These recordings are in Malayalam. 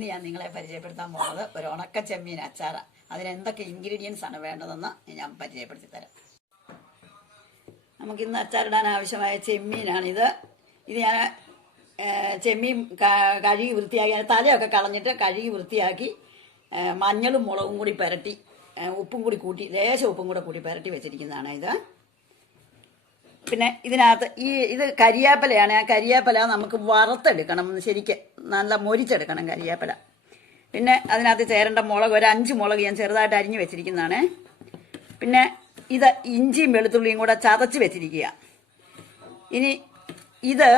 ഇന്ന് ഞാൻ നിങ്ങളെ പരിചയപ്പെടുത്താൻ പോകുന്നത് ഒരു ഉണക്ക ചെമ്മീൻ അച്ചാറാണ്. അതിനെന്തൊക്കെ ഇൻഗ്രീഡിയൻസ് ആണ് വേണ്ടതെന്ന് ഞാൻ പരിചയപ്പെടുത്തി തരാം. നമുക്കിന്ന് അച്ചാറിടാൻ ആവശ്യമായ ചെമ്മീനാണിത്. ഇത് ഞാൻ ചെമ്മീൻ കഴുകി വൃത്തിയാക്കി, തലയൊക്കെ കളഞ്ഞിട്ട് കഴുകി വൃത്തിയാക്കി മഞ്ഞളും മുളകും കൂടി പുരട്ടി ഉപ്പും കൂടി കൂട്ടി, ലേശം ഉപ്പും കൂടെ കൂടി പുരട്ടി വെച്ചിരിക്കുന്നതാണ് ഇത്. പിന്നെ ഇതിനകത്ത് ഇത് കരിയാപ്പലയാണ്. ആ കരിയാപ്പല നമുക്ക് വറുത്തെടുക്കണം, ശരിക്ക് നല്ല മൊരിച്ചെടുക്കണം കരിയാപ്പല. പിന്നെ അതിനകത്ത് ചേരേണ്ട മുളക്, ഒരു 5 മുളക് ഞാൻ ചെറുതായിട്ട് അരിഞ്ഞു വെച്ചിരിക്കുന്നതാണ്. പിന്നെ ഇത് ഇഞ്ചിയും വെളുത്തുള്ളിയും കൂടെ ചതച്ച് വെച്ചിരിക്കുക. ഇനി ഇത്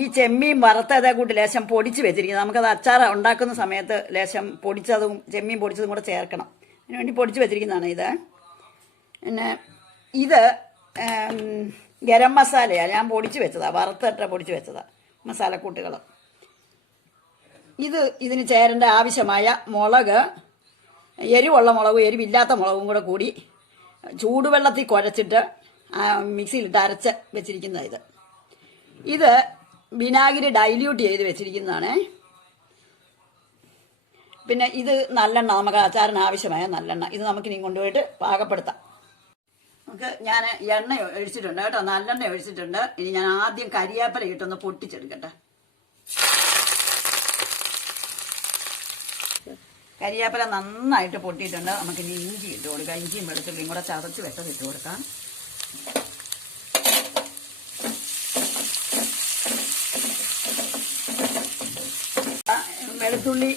ഈ ചെമ്മീൻ വറുത്തതേ കൂട്ടി ലേശം പൊടിച്ച് വെച്ചിരിക്കുന്നത്. നമുക്കത് അച്ചാർ ഉണ്ടാക്കുന്ന സമയത്ത് ലേശം പൊടിച്ചതും ചെമ്മീൻ പൊടിച്ചതും കൂടെ ചേർക്കണം. അതിനുവേണ്ടി പൊടിച്ച് വെച്ചിരിക്കുന്നതാണ് ഇത്. പിന്നെ ഇത് ഗരം മസാലയാണ്, ഞാൻ പൊടിച്ച് വെച്ചതാണ്, വറുത്തിട്ട് പൊടിച്ച് വെച്ചതാണ് മസാലക്കൂട്ടുകൾ. ഇതിന് ചേരേണ്ട ആവശ്യമായ മുളക്, എരിവുള്ള മുളകും എരിവില്ലാത്ത മുളകും കൂടി ചൂടുവെള്ളത്തിൽ കുഴച്ചിട്ട് മിക്സിയിലിട്ട് അരച്ച് വെച്ചിരിക്കുന്നതാണ്. ഇത് വിനാഗിരി ഡൈല്യൂട്ട് ചെയ്ത് വെച്ചിരിക്കുന്നതാണ്. പിന്നെ ഇത് നല്ലെണ്ണ, നമുക്ക് അച്ചാറിന് ആവശ്യമായ നല്ലെണ്ണ. ഇത് നമുക്കിനി കൊണ്ടുപോയിട്ട് പാകപ്പെടുത്താം. ഞാൻ എണ്ണ ഒഴിച്ചിട്ടുണ്ട് കേട്ടോ, നല്ലെണ്ണ ഒഴിച്ചിട്ടുണ്ട്. ഇനി ഞാൻ ആദ്യം കരിയാപ്പല ഇട്ടൊന്ന് പൊട്ടിച്ചെടുക്കട്ടെ. കരിയാപ്പല നന്നായിട്ട് പൊട്ടിയിട്ടുണ്ട്. നമുക്കിനി ഇഞ്ചി ഇട്ട് കൊടുക്കാം. ഇഞ്ചിയും വെളുത്തുള്ളിയും കൂടെ ചതച്ച് വെട്ടത് ഇട്ട് കൊടുക്കാം. വെളുത്തുള്ളി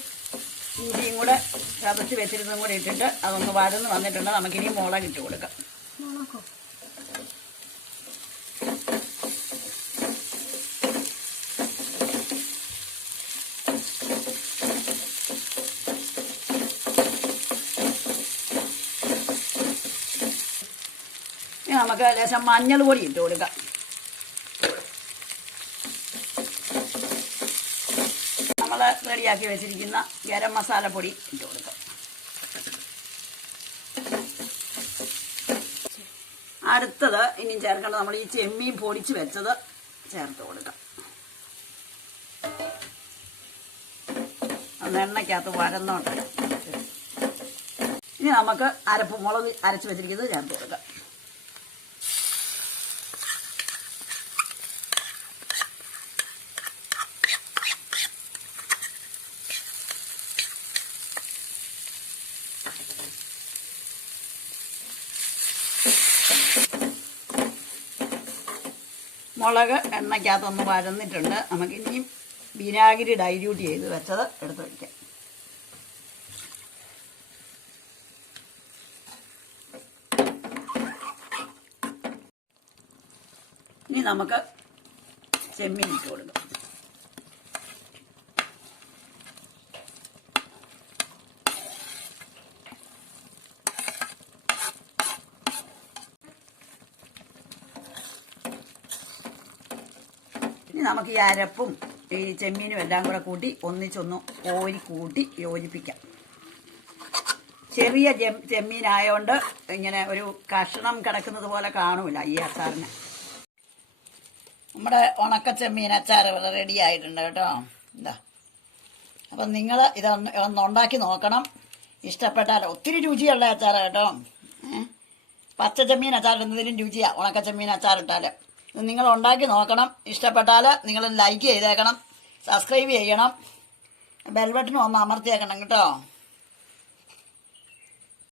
ഇഞ്ചിയും കൂടെ ചതച്ച് വെച്ചിരുന്നതും കൂടെ ഇട്ടിട്ട് അതൊന്ന് വഴന്ന് വന്നിട്ടുണ്ട്. നമുക്കിനി മുളക് ഇട്ട് കൊടുക്കാം. നമുക്ക് ലേശം മഞ്ഞൾ പൊടി ഇട്ട് കൊടുക്കാം. നമ്മൾ റെഡിയാക്കി വെച്ചിരിക്കുന്ന ഗരം മസാലപ്പൊടി ഇട്ട് കൊടുക്കാം. അടുത്തത് ഇനിയും ചേർക്കേണ്ടത് നമ്മൾ ഈ ചെമ്മീൻ പൊടിച്ച് വെച്ചത് ചേർത്ത് കൊടുക്കാം. അത് എണ്ണയ്ക്കകത്ത് വരന്നോട്ടെ. ഇനി നമുക്ക് അരപ്പ് മുളക് അരച്ച് വെച്ചിരിക്കുന്നത് ചേർത്ത് കൊടുക്കാം. മുളക് എണ്ണയ്ക്കകത്തൊന്ന് വഴന്നിട്ടുണ്ട്. നമുക്കിനിയും വിനാഗിരി ഡൈല്യൂട്ട് ചെയ്ത് വെച്ചത് എടുത്ത് വയ്ക്കാം. ഇനി നമുക്ക് ചെമ്മീൻ ഇട്ട് കൊടുക്കാം. ഇനി നമുക്ക് ഈ അരപ്പും ഈ ചെമ്മീനും എല്ലാം കൂടെ കൂട്ടി ഒന്നിച്ചൊന്ന് കൂട്ടി യോജിപ്പിക്കാം. ചെറിയ ചെമ്മീനായതുകൊണ്ട് ഇങ്ങനെ ഒരു കഷ്ണം കിടക്കുന്നത് പോലെ കാണൂല ഈ അച്ചാറിന്. നമ്മുടെ ഉണക്ക ചെമ്മീൻ അച്ചാർ ഇവിടെ റെഡി ആയിട്ടുണ്ട് കേട്ടോ. എന്താ അപ്പം നിങ്ങൾ ഇതൊന്ന് ഉണ്ടാക്കി നോക്കണം. ഇഷ്ടപ്പെട്ടാൽ ഒത്തിരി രുചിയുള്ള അച്ചാർ കേട്ടോ. പച്ച ചെമ്മീൻ അച്ചാറിടുന്നതിലും രുചിയാണ് ഉണക്ക ചെമ്മീൻ അച്ചാറിട്ടാൽ. നിങ്ങൾ ഉണ്ടാക്കി നോക്കണം. ഇഷ്ടപ്പെട്ടാൽ നിങ്ങൾ ലൈക്ക് ചെയ്തേക്കണം, സബ്സ്ക്രൈബ് ചെയ്യണം, ബെൽ ബട്ടൺ ഒന്ന് അമർത്തിയേക്കണം കേട്ടോ.